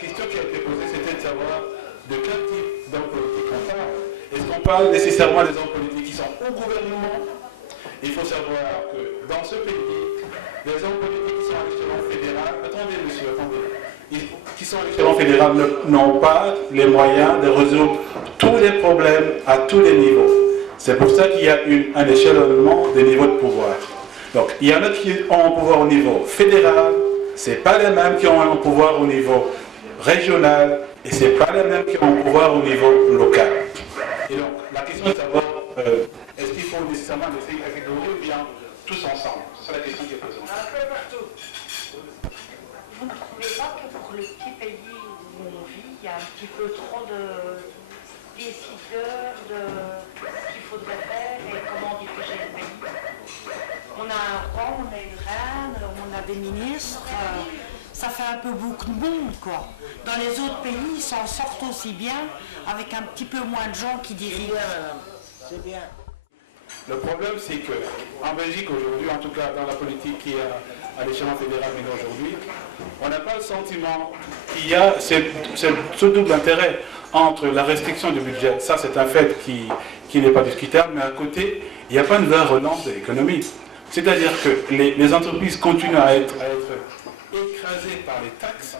question qui a été posée, c'était de savoir de quel type d'hommes politiques on parle. Est-ce qu'on parle nécessairement des hommes politiques qui sont au gouvernement? Il faut savoir que dans ce pays, les hommes politiques qui sont à l'échelon fédéral, attendez monsieur, attendez, qui sont à l'échelon fédéral n'ont pas les moyens de résoudre tous les problèmes à tous les niveaux. C'est pour ça qu'il y a un échelonnement des niveaux de pouvoir. Donc, il y en a qui ont un pouvoir au niveau fédéral, ce n'est pas les mêmes qui ont un pouvoir au niveau régional, et ce n'est pas les mêmes qui ont un pouvoir au niveau local. Et donc, la question est de savoir, est-ce qu'il faut nécessairement des catégories ou bien tous ensemble? C'est la question qui est posée. Un peu partout. Vous ne trouvez pas que pour le petit pays où on vit, il y a un petit peu trop de décideurs de ce qu'il faudrait faire et comment diriger le pays? On a un roi, on a une reine, on a des ministres, ça fait un peu beaucoup de monde, quoi. Dans les autres pays, ils s'en sortent aussi bien, avec un petit peu moins de gens qui dirigent. C'est bien. Le problème, c'est qu'en Belgique aujourd'hui, en tout cas dans la politique qui est à l'échelon fédéral aujourd'hui, on n'a pas le sentiment qu'il y a ce double intérêt entre la restriction du budget. Ça, c'est un fait qui n'est pas discutable, mais à côté, il n'y a pas une vraie relance de l'économie. C'est-à-dire que les entreprises continuent à être écrasées par les taxes,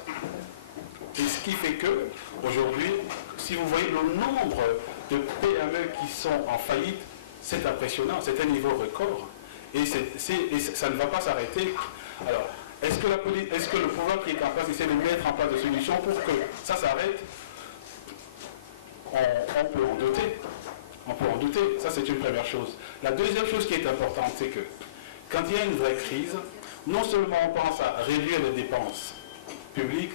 et ce qui fait que, aujourd'hui, si vous voyez le nombre de PME qui sont en faillite, c'est impressionnant, c'est un niveau record, et ça ne va pas s'arrêter. Alors, est-ce que le pouvoir qui est en place essaie de mettre en place des solutions pour que ça s'arrête? On peut en douter. On peut en douter, ça c'est une première chose. La deuxième chose qui est importante, c'est que quand il y a une vraie crise, non seulement on pense à réduire les dépenses publiques,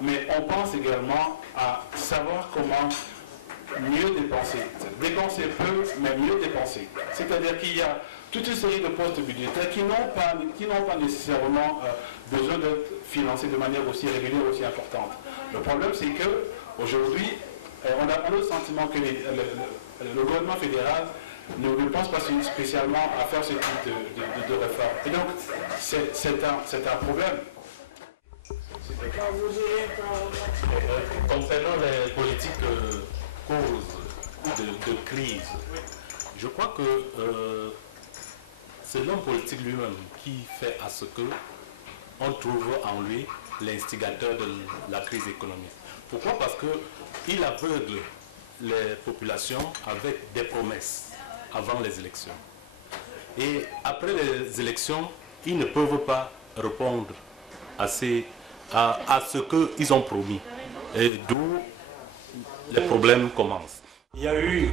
mais on pense également à savoir comment mieux dépenser. Dépenser peu, mais mieux dépenser. C'est-à-dire qu'il y a toute une série de postes budgétaires qui n'ont pas nécessairement besoin d'être financés de manière aussi régulière, aussi importante. Le problème, c'est qu'aujourd'hui, on a le sentiment que le gouvernement fédéral ne pense pas spécialement à faire ce type de réforme. Et donc, c'est un problème. Concernant les politiques causes de crise, je crois que c'est l'homme politique lui-même qui fait à ce que on trouve en lui l'instigateur de la crise économique. Pourquoi? Parce qu'il aveugle les populations avec des promesses avant les élections. Et après les élections, ils ne peuvent pas répondre à ce qu'ils ont promis. Et d'où les problèmes commencent. Il y a eu,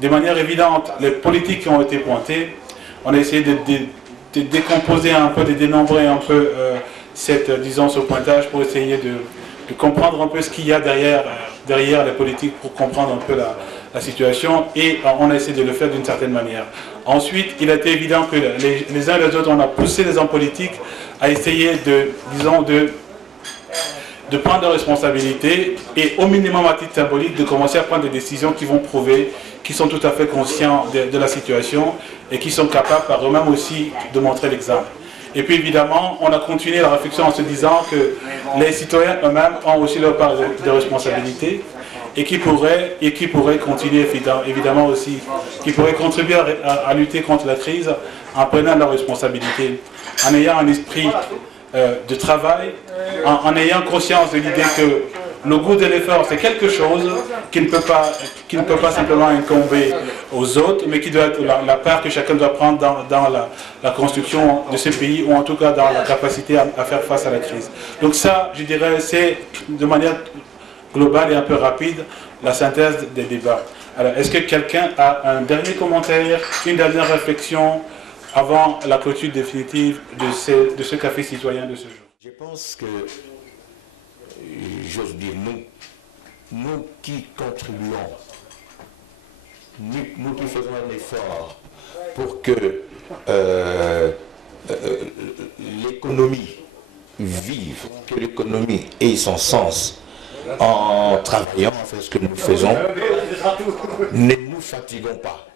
de manière évidente, les politiques qui ont été pointées. On a essayé de décomposer un peu, de dénombrer un peu disons, ce pointage pour essayer de comprendre un peu ce qu'il y a derrière les politiques pour comprendre un peu la situation, et on a essayé de le faire d'une certaine manière. Ensuite, il a été évident que les uns et les autres, on a poussé les hommes politiques à essayer de prendre leurs responsabilités et au minimum à titre symbolique de commencer à prendre des décisions qui vont prouver qu'ils sont tout à fait conscients de la situation et qui sont capables par eux-mêmes aussi de montrer l'exemple. Et puis évidemment, on a continué la réflexion en se disant que les citoyens eux-mêmes ont aussi leur part de responsabilité et qui pourraient continuer évidemment aussi, qui pourraient contribuer à lutter contre la crise en prenant leurs responsabilités, en ayant un esprit de travail, en ayant conscience de l'idée que le goût de l'effort, c'est quelque chose qui ne peut pas simplement incomber aux autres, mais qui doit être la part que chacun doit prendre dans la construction de ce pays, ou en tout cas dans la capacité à faire face à la crise. Donc ça, je dirais, c'est de manière globale et un peu rapide la synthèse des débats. Alors, est-ce que quelqu'un a un dernier commentaire, une dernière réflexion avant la clôture définitive de ce café citoyen de ce jour? Je pense que, j'ose dire, nous qui contribuons, nous qui faisons un effort pour que l'économie vive, que l'économie ait son sens en travaillant, en fait ce que nous faisons, ne nous fatiguons pas.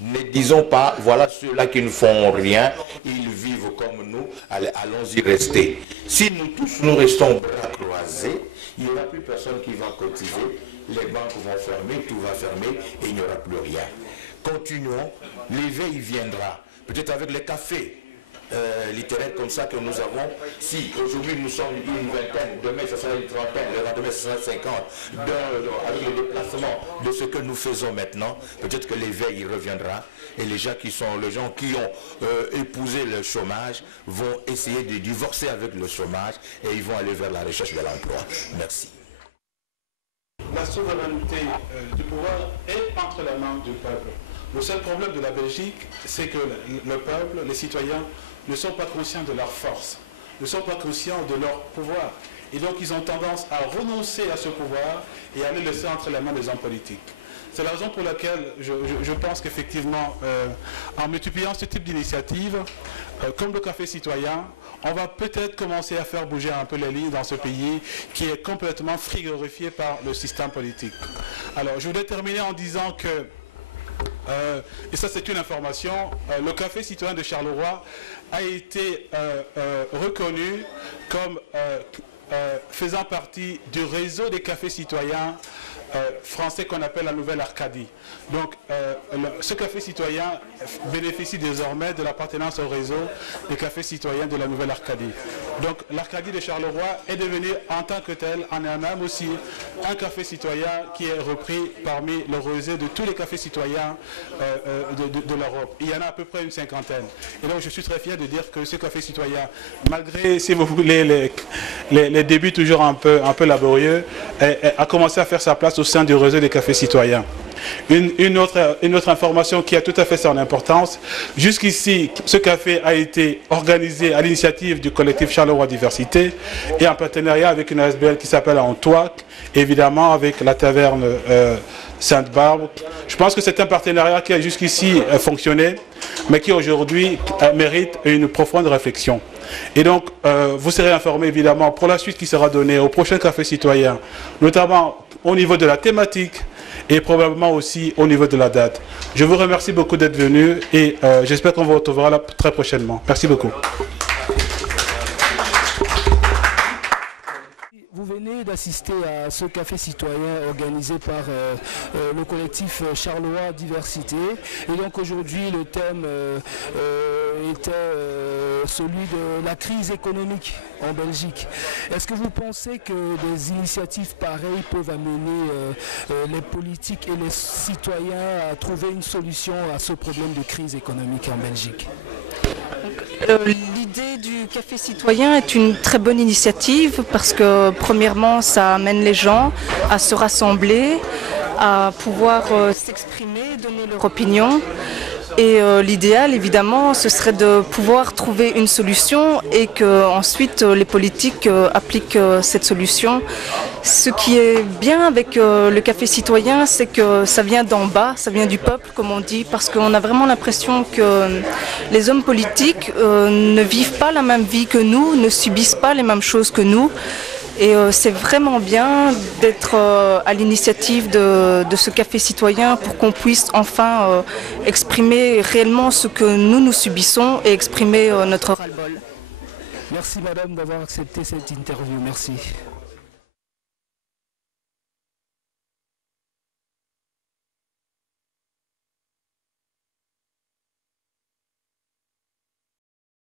Ne disons pas, voilà ceux-là qui ne font rien, ils vivent comme nous, allons-y rester. Si nous tous nous restons bras croisés, il n'y aura plus personne qui va cotiser, les banques vont fermer, tout va fermer et il n'y aura plus rien. Continuons, l'éveil viendra, peut-être avec les cafés littéraires comme ça que nous avons. Si aujourd'hui nous sommes une vingtaine, demain ce sera une trentaine, demain ce sera 50, avec le déplacement de ce que nous faisons maintenant, peut-être que l'éveil reviendra et les gens qui ont épousé le chômage vont essayer de divorcer avec le chômage et ils vont aller vers la recherche de l'emploi. Merci. La souveraineté du pouvoir est entre les mains du peuple. Le seul problème de la Belgique, c'est que le peuple, les citoyens, ne sont pas conscients de leur force, ne sont pas conscients de leur pouvoir. Et donc ils ont tendance à renoncer à ce pouvoir et à le laisser entre les mains des hommes politiques. C'est la raison pour laquelle je pense qu'effectivement, en multipliant ce type d'initiative, comme le Café Citoyen, on va peut-être commencer à faire bouger un peu les lignes dans ce pays qui est complètement frigorifié par le système politique. Alors, je voudrais terminer en disant que, et ça c'est une information, le Café Citoyen de Charleroi a été reconnu comme faisant partie du réseau des cafés citoyens français qu'on appelle la Nouvelle Arcadie. Donc, ce café citoyen bénéficie désormais de l'appartenance au réseau des cafés citoyens de la Nouvelle Arcadie. Donc, l'Arcadie de Charleroi est devenue en tant que tel, en elle-même aussi, un café citoyen qui est repris parmi le réseau de tous les cafés citoyens de l'Europe. Il y en a à peu près une cinquantaine. Et donc, je suis très fier de dire que ce café citoyen, malgré, si vous voulez, les débuts toujours un peu laborieux, a commencé à faire sa place au sein du réseau des cafés citoyens. Une autre information qui a tout à fait son importance, jusqu'ici, ce café a été organisé à l'initiative du collectif Charleroi Diversité et en partenariat avec une ASBL qui s'appelle Antouac, évidemment avec la taverne Sainte-Barbe. Je pense que c'est un partenariat qui a jusqu'ici fonctionné, mais qui aujourd'hui mérite une profonde réflexion. Et donc, vous serez informés évidemment pour la suite qui sera donnée au prochain café citoyen, notamment au niveau de la thématique et probablement aussi au niveau de la date. Je vous remercie beaucoup d'être venus et j'espère qu'on vous retrouvera là très prochainement. Merci beaucoup. Vous venez d'assister à ce café citoyen organisé par le collectif Charleroi Diversité. Et donc aujourd'hui, le thème était celui de la crise économique en Belgique. Est-ce que vous pensez que des initiatives pareilles peuvent amener les politiques et les citoyens à trouver une solution à ce problème de crise économique en Belgique? L'idée du café citoyen est une très bonne initiative parce que premièrement ça amène les gens à se rassembler, à pouvoir s'exprimer, donner leur opinion. Et l'idéal, évidemment, ce serait de pouvoir trouver une solution et que ensuite les politiques appliquent cette solution. Ce qui est bien avec le café citoyen, c'est que ça vient d'en bas, ça vient du peuple, comme on dit, parce qu'on a vraiment l'impression que les hommes politiques ne vivent pas la même vie que nous, ne subissent pas les mêmes choses que nous. Et c'est vraiment bien d'être à l'initiative de ce café citoyen pour qu'on puisse enfin exprimer réellement ce que nous subissons et exprimer notre ras-le-bol. Merci madame d'avoir accepté cette interview. Merci.